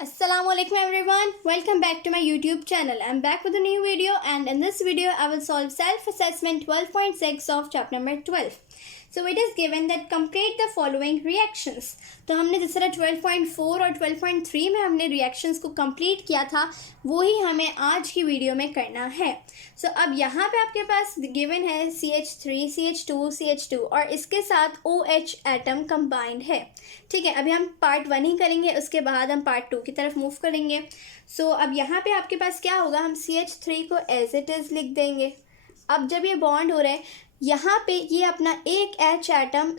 Assalamualaikum everyone, welcome back to my YouTube channel. I'm back with a new video, and in this video I will solve self-assessment 12.6 of chapter number 12. So it is given that complete the following reactions. तो हमने जिस तरह 12.4 और 12.3 में हमने reactions को complete किया था वो ही हमें आज की वीडियो में करना है. So अब यहाँ पे आपके पास given है CH3, CH2, CH2 और इसके साथ OH एटम combined है. ठीक है, अभी हम पार्ट 1 ही करेंगे, उसके बाद हम पार्ट 2 की तरफ मूव करेंगे. सो अब यहाँ पे आपके पास क्या होगा, हम CH3 को एज इट इज़ लिख देंगे. अब जब ये बॉन्ड हो रहा है यहाँ पे ये अपना एक H एटम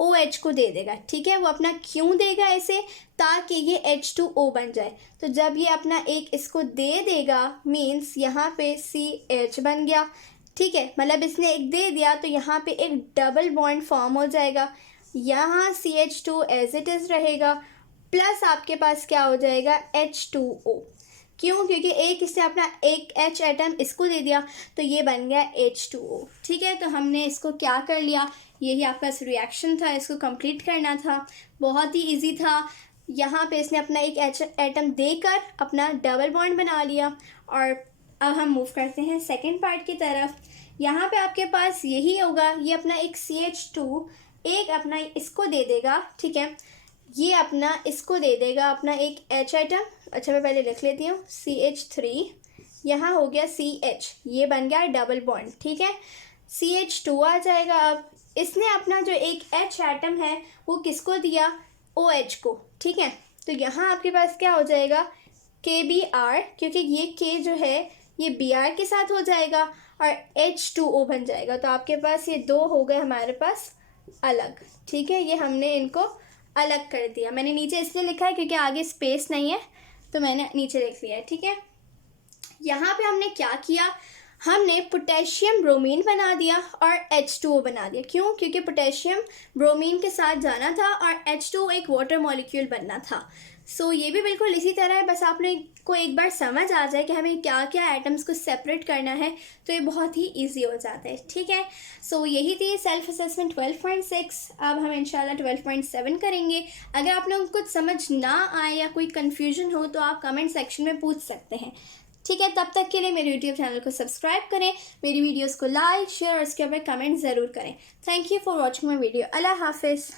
OH को दे देगा. ठीक है, वो अपना क्यों देगा ऐसे, ताकि ये H2O बन जाए. तो जब ये अपना एक इसको दे देगा मीन्स यहाँ पे CH बन गया. ठीक है, मतलब इसने एक दे दिया तो यहाँ पे एक डबल बॉन्ड फॉर्म हो जाएगा. यहाँ CH2 एज इट इज़ रहेगा प्लस आपके पास क्या हो जाएगा H2O. क्यों, क्योंकि एक इससे अपना एक H एटम इसको दे दिया तो ये बन गया H2O. ठीक है, तो हमने इसको क्या कर लिया, यही आपका रिएक्शन था, इसको कंप्लीट करना था. बहुत ही इजी था. यहाँ पे इसने अपना एक H एटम देकर अपना डबल बॉन्ड बना लिया. और अब हम मूव करते हैं सेकेंड पार्ट की तरफ. यहाँ पे आपके पास यही होगा, ये अपना एक CH2 एक अपना इसको दे देगा. ठीक है, ये अपना इसको दे देगा अपना एक H एटम. अच्छा मैं पहले लिख लेती हूँ, CH3 यहाँ हो गया CH, ये बन गया डबल बॉन्ड. ठीक है, CH2 आ जाएगा. अब इसने अपना जो एक H एटम है वो किसको दिया, OH को. ठीक है, तो यहाँ आपके पास क्या हो जाएगा KBr, क्योंकि ये K जो है ये Br के साथ हो जाएगा और H2O बन जाएगा. तो आपके पास ये दो हो गए हमारे पास अलग. ठीक है, ये हमने इनको अलग कर दिया. मैंने नीचे इसलिए लिखा है क्योंकि आगे स्पेस नहीं है तो मैंने नीचे लिख लिया है. ठीक है, यहाँ पे हमने क्या किया, हमने पोटेशियम ब्रोमीन बना दिया और H2O बना दिया. क्यों, क्योंकि पोटेशियम ब्रोमीन के साथ जाना था और H2O एक वाटर मॉलिक्यूल बनना था. सो ये भी बिल्कुल इसी तरह है, बस आपने को एक बार समझ आ जाए कि हमें क्या क्या एटम्स को सेपरेट करना है तो ये बहुत ही इजी हो जाता है. ठीक है, सो यही थी सेल्फ असेसमेंट 12.6. अब हम इंशाल्लाह 12.7 करेंगे. अगर आप लोगों को कुछ समझ ना आए या कोई कन्फ्यूजन हो तो आप कमेंट सेक्शन में पूछ सकते हैं. ठीक है, तब तक के लिए मेरे यूट्यूब चैनल को सब्सक्राइब करें, मेरी वीडियोस को लाइक शेयर और उसके ऊपर कमेंट ज़रूर करें. Thank you for watching my video. अल्लाह हाफिज़.